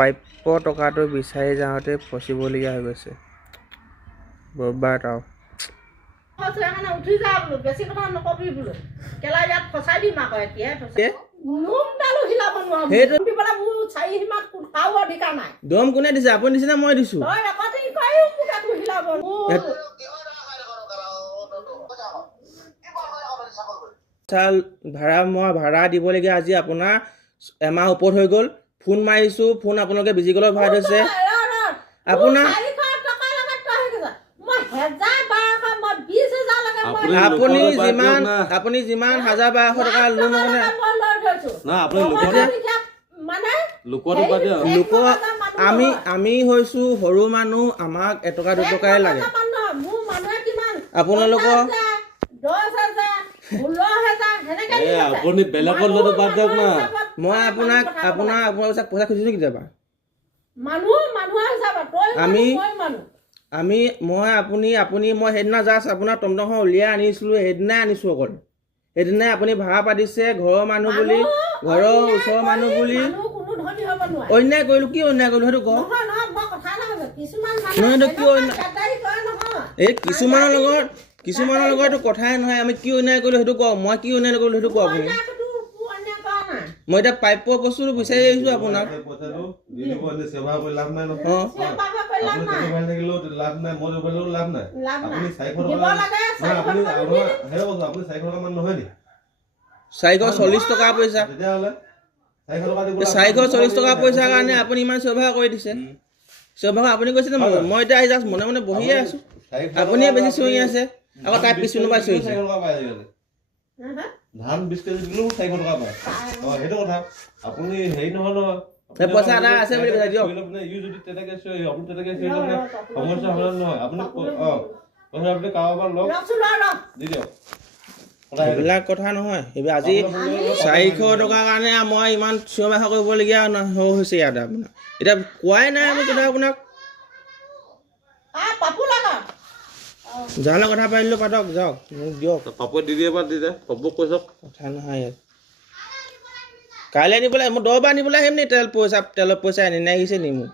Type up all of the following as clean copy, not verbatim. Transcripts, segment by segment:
প্ৰাপ্য টকাটো বিচাৰি যাওঁতে ফচিবলগীয়া হৈ গৈছে। বৰবাদ আৰু উঠি যা বোলো, বেছি কথা নকবি বোলো, কেলা ইয়াত ফচাই দিম আকৌ এতিয়া নোমডালো হিলাব নোৱাৰো। দম কোনে দিছে, আপুনি দিছে নে মই দিছো? ভাড়া দিবলগীয়া আজি আপোনাৰ এমাহ ওপৰত হৈ গ'ল। ফোন মাৰিছো, ফোন আপোনালোকে বিজি কলত ভৰাই থৈছে। আপোনাৰ আপুনি যিমান 1000-1200 টকা লোন আমি হৈছো সৰু মানুহ, আমাক 1-2 টকাই লাগে। আপোনালোকৰ মই আপোনাক পইচা খুজিছো কেতিয়াবা? মই সেইদিনা জাষ্ট আপোনাৰ টমটমখন উলিয়াই আনিছিলো, সেইদিনাই আনিছো অকল। সেইদিনাই আপুনি ভাড়া পাতিছে ঘৰৰ মানুহ বুলি, ঘৰৰ ওচৰৰ মানুহ বুলি। অন্যায় কৰিলো, কি অন্যায় কৰিলো সেইটো কওক। এই কিছুমানৰ লগত কথাই নহয়, আমি কি অন্যায় কৰিলো সেইটো কওক। মই কি অন্যায় কৰিলো সেইটো কওক। মই এতিয়া প্ৰাপ্য বস্তুটো বিচাৰি আহিছো আপোনাক। চাৰিশ 40 টকা পইচা, 440 টকা পইচাৰ কাৰণে আপুনি ইমান ব্যৱহাৰ কৰি দিছে। ব্যৱহাৰ আপুনি কৈছে মই এতিয়া জাষ্ট মনে মনে বহিয়ে আছো, আপুনিয়ে বেছি চিঞৰি আছে। আকৌ তাই পিছ নোপাই চিঞৰিছে। ধান 20 কেজি দিলেও 400 টকা পায়। সেইটো কথা আপুনি হেৰি নহয় পইচা এটা আছে বুলি কৈছে দিয়ক। যদি তেনেকে আপুনি তেনেকে সমস্যা হলে নহয় আপুনি পইচা আপুনি কাৰোবাৰ লগ দি দিয়ক। এইবিলাক কথা নহয়। এইবাৰ আজি 400 টকাৰ কাৰণে মই ইমান চিঞৰ বাখৰ কৰিবলগীয়া হৈছে ইয়াত। আপোনাৰ এতিয়া কোৱাই নাই আমি কথা আপোনাক। যাৰ কথা পাৰিলো পাতক, যাওক মোক দিয়ক। পাপৰ দি দিয়ে বা দি দে, পাপক কৈ চাওক। কথা নহয় ইয়াত। কাইলৈ নিবলৈ মই 10 বাৰ নিবলৈ আহিম নি? তেলৰ পইচা এনে আহিছে নি মোৰ?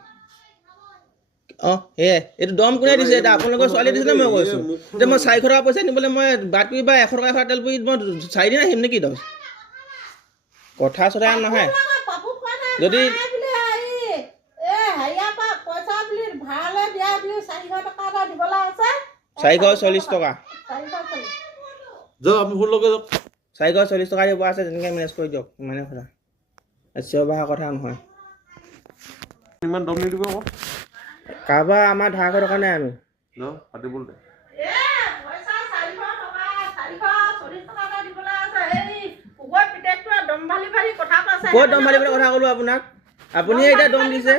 সেয়াই এইটো দম কোনে দিছে? এতিয়া আপোনালোকৰ ছোৱালী দিছে নে মই কৈছো? এতিয়া মই 400 টকা পইচা নিবলৈ মই বাট কৰি বা 100 টকা তেল পৰি মই 4 দিন আহিম নেকি? কথা চথা নহয়। যদি 440 টকা 440 টকা দিব আছে, তেনেকৈ মেনেজ কৰি দিয়ক। ইমানে কথা, চিঞৰ বাখৰ কথা নহয়। ইমান দম নিদিব আকৌ। কাৰোবাৰ আমাৰ ধাৰ ঘৰ টকা নাই আমি ক'ত দম ভালিবলৈ কথা ক'লো আপোনাক? আপুনিয়ে এতিয়া দম দিছে।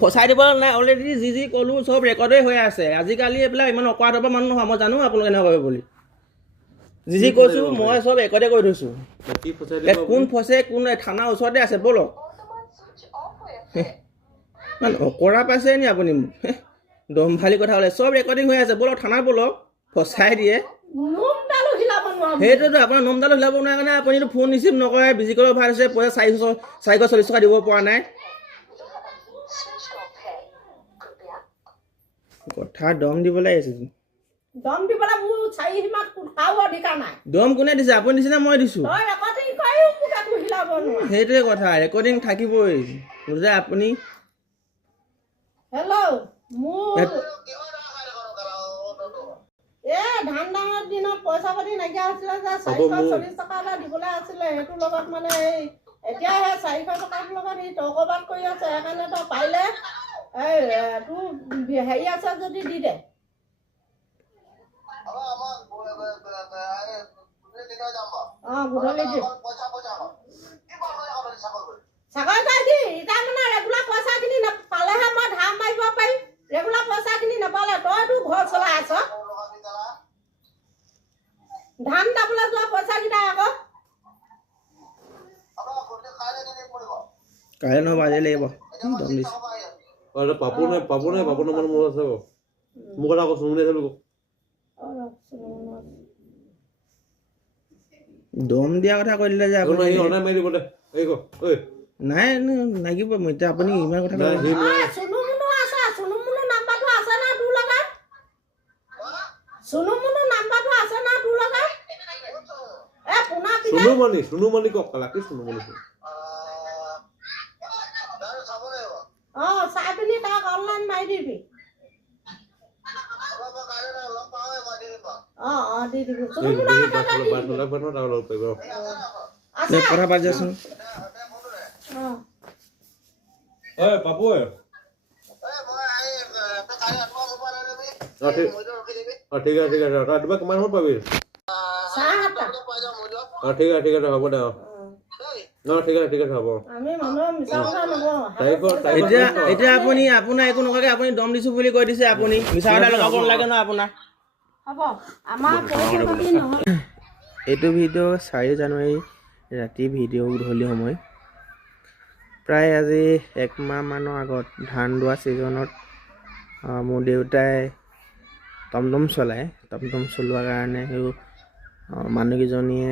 ফচাই দিব নাই, অলৰেডি যি ক'লো চব ৰেকৰ্ডে হৈ আছে। আজিকালি এইবিলাক ইমান অকৰা দবা মানুহ নহয়, মই জানো আপোনালোকে এনেকুৱা কৰিব বুলি। যি কৈছো মই চব ৰেকৰ্ডে কৰি থৈছো। কোন ফচে কোন থানাৰ ওচৰতে আছে, ব'লক। ইমান অকৰা পাইছে নি আপুনি? দম ভালি কথা ক'লে চব ৰেকৰ্ডিং হৈ আছে, ব'লক থানাত ব'লক। ফচাই দিয়ে সেইটোতো আপোনাৰ নোমডালো হিলাব নোৱাৰে কাৰণে আপুনিতো ফোন ৰিচিভ নকৰে, বিজি কৰিব ভাল হৈছে। পইচা 440 টকা দিব পৰা নাই। কথা দম দিবলৈ আহিছে। দম কোনে দিছে, আপুনি দিছে নে মই দিছো? সেইটোৱে কথা, ৰেকৰ্ডিং থাকিবই। আপুনি ধান ডাঙৰ দিনত পইচা পাতি নাইকিয়া হৈছিলে যে 440 টকা এটা দিবলৈ আছিলে। সেইটো লগত মানে এতিয়া সেই 400 টকাৰ লগত সি তৰ্কবাদ কৰি আছে। সেইকাৰণে তই পাৰিলে তোৰ হেৰি আছে যদি দি দে। গধূলি দিম চাকৰি চাই দি এতিয়া মানে ৰেগুলাৰ পইচাখিনি পালেহে মই ধাৰ মাৰিব পাৰিম। ৰেগুলাৰ পইচাখিনি নাপালে তইতো ঘৰ চলাই আছ। ধান দাবলৈ যোৱা পইচা কেইটা আকৌ কাইলৈ নহয় আজি লাগিব। পাপু নাই মানে মোৰ আছে মোক কথা কৈছো। দম দিয়া কথা কৈ দিলে যে একো আপুনি নাই, সি অনাই মাৰি দিব দে। এই ক, ঐ। নাই লাগিব মই এতিয়া আপুনি ইমান কথা নাই, ক'লে সি নোৱাৰে। চুনু মুনু আছে, চুনু মুনু নাম্বাৰটো আছে না তোৰ লগত? চুনু মুনু নাম্বাৰটো আছে না তোৰ লগত? এ পোনা পিঠা চুনুমণি কওক কালা, কি চুনুমণি? চাই পিনি তাক অনলাইন মাৰি দিবি। দি দিবি। চুনু মুনু হাততে দি দিবি। আছে। কথা পাতিছাচোন ঐ পাপু ঐ। ঠিক আছে ৰাতিপুৱা কিমান সময়ত পাবি? চাৰে 7টা। ঠিক আছে হ'ব দে। ঠিক আছে হ'ব। আমি মানুহৰ মিছা কথা নকওঁ। এতিয়া আপুনি আপোনাৰ একো নকৰাকে আপুনি দম দিছো বুলি কৈ দিছে আপুনি মিছা কথা লগাব নালাগে ন আপোনাৰ হ'ব আমাৰ পইচা পাতি নহয়। এইটো ভিডিঅ' 4 জানুৱাৰী ৰাতি ভিডিঅ' গধূলি সময় প্ৰায় আজি 1 মাহ মানৰ আগত ধান দোৱা ছিজনত মোৰ দেউতাই টমটম চলায়। টমটম চলোৱাৰ কাৰণে সেই মানুহকেইজনীয়ে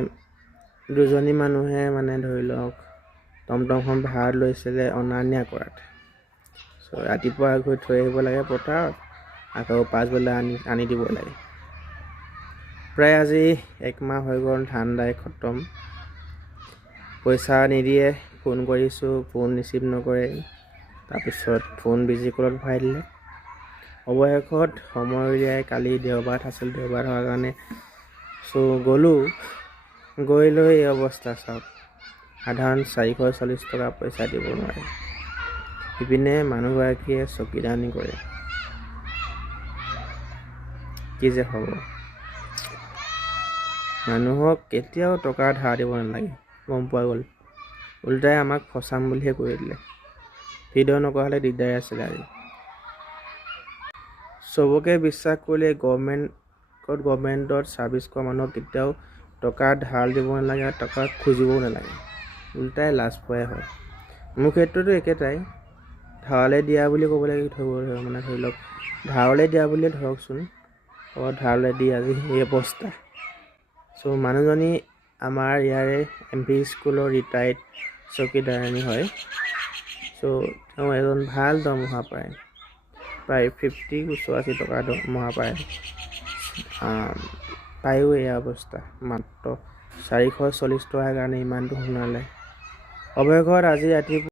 দুজনী মানুহে মানে ধৰি লওক টমটমখন ভাড়া লৈছিলে অনা নিয়া কৰাত। ৰাতিপুৱা গৈ থৈ আহিব লাগে পথাৰত, আকৌ পাছবেলা আনি দিব লাগে। প্ৰায় আজি 1 মাহ হৈ গ'ল, ধান দাই খতম। পইচা নিদিয়ে, ফোন কৰিছোঁ, ফোন ৰিচিভ নকৰে। তাৰপিছত ফোন বিজি কলত ভৰাই দিলে। অৱশেষত সময় উলিয়াই কালি দেওবাৰ আছিল, দেওবাৰ হোৱাৰ কাৰণে গ'লোঁ। গৈ লৈ এই অৱস্থা চাওক, সাধাৰণ 440 টকা পইচা দিব নোৱাৰে। ইপিনে মানুহগৰাকীয়ে চকীদানি কৰে। কি যে হ'ব। মানুহক কেতিয়াও টকা ধাৰ দিব নালাগে, গম পোৱা গ'ল। উল্টাই আমাক ফচাম বুলিহে কৰি দিলে। ভিডিঅ' নকৰা হ'লে দিগদাৰ আছিলে আজি। চবকে বিশ্বাস কৰিলে গভৰ্ণমেণ্টত ছাৰ্ভিচ কৰা মানুহক কেতিয়াও টকা ধাৰ দিব নালাগে, টকা খুজিবও নালাগে। উল্টাই লাজ পোৱাই হয়। মোৰ ক্ষেত্ৰতো একেটাই। ধাৰলৈ দিয়া বুলি ক'বলৈ মানে ধৰি লওক ধাৰলৈ দিয়া বুলিয়ে ধৰকচোন। ধাৰলৈ দি আজি এই অৱস্থা। মানুহজনী আমাৰ ইয়াৰে MP স্কুলৰ ৰিটায়াৰ্ড চকীদাৰণী হয়। তেওঁ এজন ভাল দৰমহা পায়, প্ৰায় 50-84 টকা দৰমহা পায়। পায়ো এই অৱস্থা, মাত্ৰ 440 টকাৰ কাৰণে ইমানটো শুনালে। অৱশেষত আজি ৰাতিপুৱা